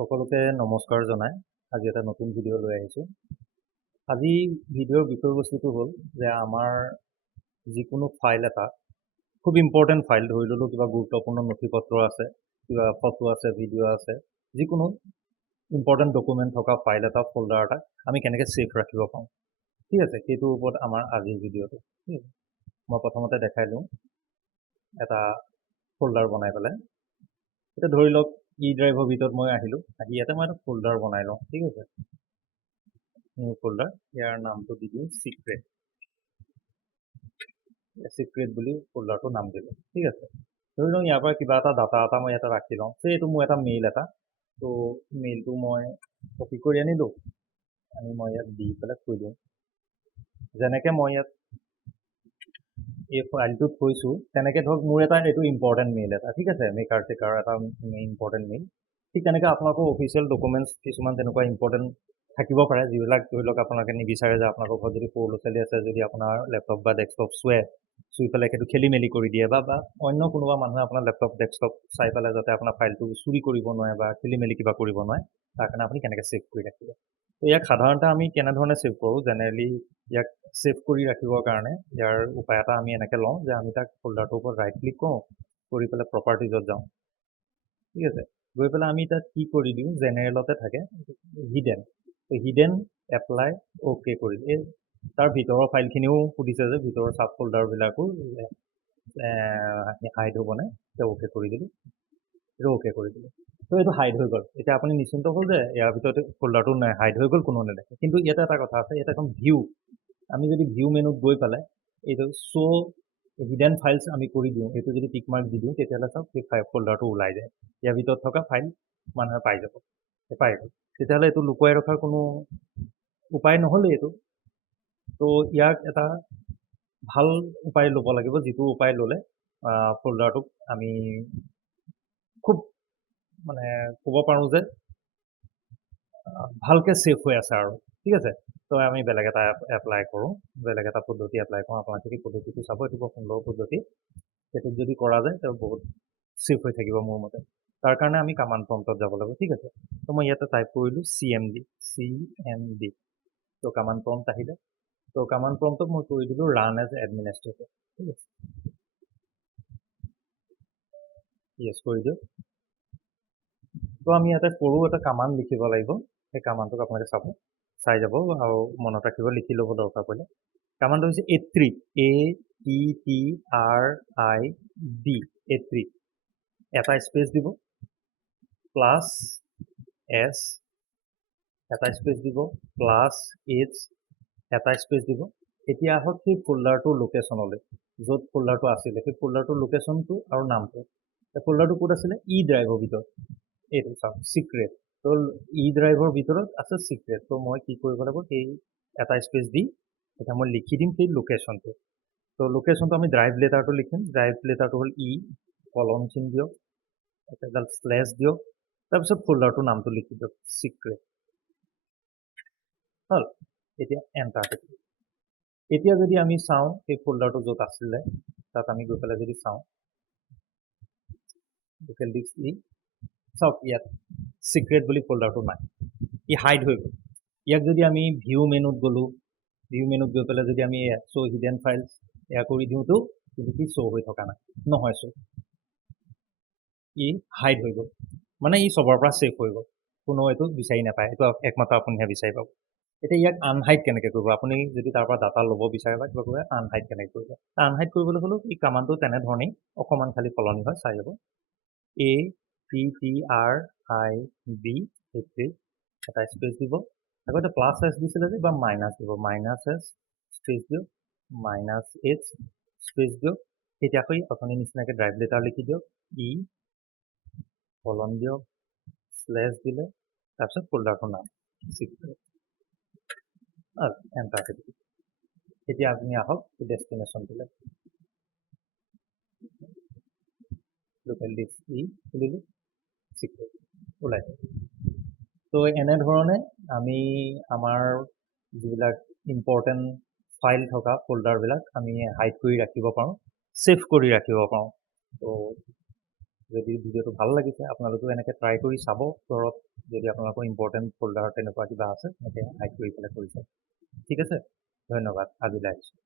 সকলোকে নমস্কাৰ জনাই আজি এটা নতুন ভিডিঅ' লৈ আহিছোঁ। আজি ভিডিঅ'ৰ বিষয়বস্তুটো হ'ল যে আমাৰ যিকোনো ফাইল এটা খুব ইম্পৰ্টেণ্ট ফাইল, ধৰি ল'লোঁ কিবা গুৰুত্বপূৰ্ণ নথিপত্ৰ আছে, কিবা ফটো আছে, ভিডিঅ' আছে, যিকোনো ইম্পৰ্টেণ্ট ডকুমেণ্ট থকা ফাইল এটা, ফ'ল্ডাৰ এটা আমি কেনেকৈ ছেভ ৰাখিব পাৰোঁ, ঠিক আছে। সেইটোৰ ওপৰত আমাৰ আজিৰ ভিডিঅ'টো। ঠিক আছে, মই প্ৰথমতে দেখাই দিওঁ এটা ফ'ল্ডাৰ বনাই পেলাই। এতিয়া ধৰি লওক ই ড্ৰাইভৰ ভিতৰত মই আহিলোঁ, আহি ইয়াতে মই এটা ফ'ল্ডাৰ বনাই লওঁ। ঠিক আছে, নিউ ফ'ল্ডাৰ, ইয়াৰ নামটো দি দিওঁ চিক্ৰেট। চিক্ৰেট বুলি ফ'ল্ডাৰটোৰ নাম দিলোঁ। ঠিক আছে, ধৰি লওঁ ইয়াৰ পৰা কিবা এটা ডাটা এটা মই ইয়াতে ৰাখি লওঁ। চ' এইটো মোৰ এটা মেইল এটা, ত' মেইলটো মই কপি কৰি আনিলোঁ, আনি মই ইয়াত দি পেলাই থৈ দিওঁ। যেনেকৈ মই ইয়াত এই ফাইলটো থৈছোঁ তেনেকৈ ধৰক মোৰ এটা এইটো ইম্পৰ্টেণ্ট মেইল এটা, ঠিক আছে, মেকাৰ চেকাৰ এটা ইম্পৰ্টেণ্ট মেইল। ঠিক তেনেকৈ আপোনালোকৰ অফিচিয়েল ডকুমেণ্টছ কিছুমান তেনেকুৱা ইম্পৰ্টেণ্ট থাকিব পাৰে, যিবিলাক ধৰি লওক আপোনালোকে নিবিচাৰে যে আপোনালোকৰ ঘৰত যদি সৰু ল'ৰা ছোৱালী আছে, যদি আপোনাৰ লেপটপ বা ডেস্কটপ চুই পেলাই সেইটো খেলি মেলি কৰি দিয়ে, বা অন্য কোনোবা মানুহে আপোনাৰ লেপটপ ডেস্কটপ চাই পেলাই যাতে আপোনাৰ ফাইলটো চুৰি কৰিব নোৱাৰে বা খেলি মেলি কিবা কৰিব নোৱাৰে, তাৰ কাৰণে আপুনি কেনেকৈ ছেভ কৰি ৰাখিব। ইয়াক সাধাৰণতে আমি কেনেধৰণে ছেভ কৰোঁ, জেনেৰেলি ইয়াক ছেভ কৰি ৰাখিবৰ কাৰণে ইয়াৰ উপায় এটা আমি এনেকৈ লওঁ যে আমি তাক ফ'ল্ডাৰটোৰ ওপৰত ৰাইট ক্লিক কৰোঁ, কৰি পেলাই প্ৰপাৰ্টিজত যাওঁ। ঠিক আছে, গৈ পেলাই আমি তাত কি কৰি দিওঁ, জেনেৰেলতে থাকে হিডেন, হিডেন এপ্লাই অ'কে কৰি দিওঁ। এই তাৰ ভিতৰৰ ফাইলখিনিও সুধিছে যে ভিতৰৰ ছাব ফ'ল্ডাৰবিলাকো হাইড হ'বনে, এতিয়া অ'কে কৰি দিলোঁ, এইটো অ'কে কৰি দিলোঁ। ত' এইটো হাইড হৈ গ'ল। এতিয়া আপুনি নিশ্চিন্ত হ'ল যে ইয়াৰ ভিতৰতে ফ'ল্ডাৰটো হাইড হৈ গ'ল, কোনো নেদেখে। কিন্তু ইয়াতে এটা কথা আছে, ইয়াতে এখন ভিউ, আমি যদি ভিউ মেনুত গৈ পেলাই এইটো শ্ব' হিডেন ফাইলছ আমি কৰি দিওঁ, এইটো যদি টিক মাৰ্ক দি দিওঁ, তেতিয়াহ'লে চাওক সেই ফ'ল্ডাৰটো ওলাই যায়, ইয়াৰ ভিতৰত থকা ফাইল মানুহে পাই যাব, পাই গ'ল। তেতিয়াহ'লে এইটো লুকুৱাই ৰখাৰ কোনো উপায় নহ'লেই এইটো। ত' ইয়াক এটা ভাল উপায় ল'ব লাগিব, যিটো উপায় ল'লে ফ'ল্ডাৰটোক আমি খুব মানে ক'ব পাৰোঁ যে ভালকৈ ছেফ হৈ আছে আৰু। ঠিক আছে, তো আমি বেলেগ এটা এপ্লাই কৰোঁ, বেলেগ এটা পদ্ধতি এপ্লাই কৰোঁ। আপোনালোকে সেই পদ্ধতিটো চাব, এইটো বৰ সুন্দৰ পদ্ধতি। সেইটোত যদি কৰা যায় তেওঁ বহুত ছেফ হৈ থাকিব মোৰ মতে। তাৰ কাৰণে আমি কামাণ্ড প্ৰম্পটত যাব লাগিব। ঠিক আছে, তো মই ইয়াতে টাইপ কৰিলোঁ CMD। তো কামাণ্ড প্ৰম্পট আহিলে, তো কামাণ্ড প্ৰম্পটত মই কৰি দিলোঁ ৰান এজ এডমিনিষ্ট্ৰেটৰ। ঠিক আছে, য়েছ কৰি দিয়ক। তো আমি ইয়াতে সৰু এটা কামাণ্ড লিখিব লাগিব, সেই কামাণ্ডটোক আপোনালোকে চাই যাব আৰু মনত ৰাখিব, লিখি ল'ব দৰকাৰ পৰিলে। কামাণ্ডটো হৈছে এট্ৰিড, ATTRID, এট্ৰিড। এটা স্পেচ দিব, প্লাছ S, এটা স্পেচ দিব, প্লাছ H, এটা স্পেচ দিব। এতিয়া আহক সেই ফ'ল্ডাৰটোৰ লোকেশ্যনলৈ, য'ত ফ'ল্ডাৰটো আছিলে, সেই ফ'ল্ডাৰটোৰ লোকেশ্যনটো আৰু নামটো। এই ফ'ল্ডাৰটো ক'ত আছিলে, ই ড্ৰাইভৰ ভিতৰত, এইটো চাওক চিক্ৰেট। তো ই ড্ৰাইভৰ ভিতৰত আছে চিক্ৰেট। তো মই কি কৰিব লাগিব, সেই এটা স্পেচ দি এতিয়া মই লিখি দিম সেই লোকেশ্যনটো। তো লোকেশ্যনটো আমি ড্ৰাইভ লেটাৰটো লিখিম, ড্ৰাইভ লেটাৰটো হ'ল ই, কলম চিন দিয়ক, এডাল স্লেছ দিয়ক, তাৰপিছত ফ'ল্ডাৰটোৰ নামটো লিখি দিয়ক চিক্ৰেট। হ'ল, এতিয়া এণ্টাৰ টিপিম। এতিয়া যদি আমি চাওঁ সেই ফ'ল্ডাৰটো য'ত আছিলে তাত আমি গৈ পেলাই যদি চাওঁ, লোকেল ডিস্ক ই, চাওক ইয়াত চিক্ৰেট বুলি ফ'ল্ডাৰটো নাই, ই হাইড হৈ গ'ল। ইয়াক যদি আমি ভিউ মেনুত গ'লোঁ, ভিউ মেনুত গৈ পেলাই যদি আমি শ্ব' হিডেন ফাইলছ এয়া কৰি দিওঁতো, কিন্তু কি শ্ব' হৈ থকা নাই, নহয় শ্ব', ই হাইড হৈ গ'ল, মানে ই চবৰ পৰা ছেফ হৈ গ'ল, কোনো এইটো বিচাৰি নাপায়, এইটো একমাত্ৰ আপুনিহে বিচাৰি পাব। এতিয়া ইয়াক আনহাইড কেনেকৈ কৰিব, আপুনি যদি তাৰ পৰা ডাটা ল'ব বিচাৰে বা কিবা কৰিব, আনহাইড কেনেকৈ কৰিব। আনহাইড কৰিবলৈ হ'লেও এই কামাণ্ডটো তেনেধৰণেই, অকণমান খালি সলনি হয়, চাই যাব। ATTRID, এটা স্পেচ দিব, আগতে প্লাছ এছ দিছিলে যে, বা মাইনাছ দিব, মাইনাছ এছ স্পেচ দিয়ক, মাইনাছ H স্পেচ দিয়ক। এতিয়া আকৌ অথনি নিচিনাকৈ ড্ৰাইভ লেটাৰ লিখি দিয়ক, ই কলন দিয়ক, স্লেছ দিলে, তাৰপিছত ফ'ল্ডাৰটোৰ নাম চিক্ৰেট, এণ্টাৰ টিপিব। এতিয়া আপুনি আহক ডেষ্টিনেশ্যনটোলৈ, লোকেল ডিস্ক ই খুলিলোঁ, চিক্ৰেট ওলাই যাব। তো এনেধৰণে আমি আমাৰ যিবিলাক ইম্পৰ্টেণ্ট ফাইল থকা ফ'ল্ডাৰবিলাক আমি হাইড কৰি ৰাখিব পাৰোঁ, ছেভ কৰি ৰাখিব পাৰোঁ। তো যদি ভিডিঅ'টো ভাল লাগিছে আপোনালোকেও এনেকৈ ট্ৰাই কৰি চাব ঘৰত, যদি আপোনালোকৰ ইম্পৰ্টেণ্ট ফ'ল্ডাৰ তেনেকুৱা কিবা আছে এনেকৈ হাইড কৰি পেলাই কৰি চাব। ঠিক আছে, ধন্যবাদ, আজিলৈ আহিছোঁ।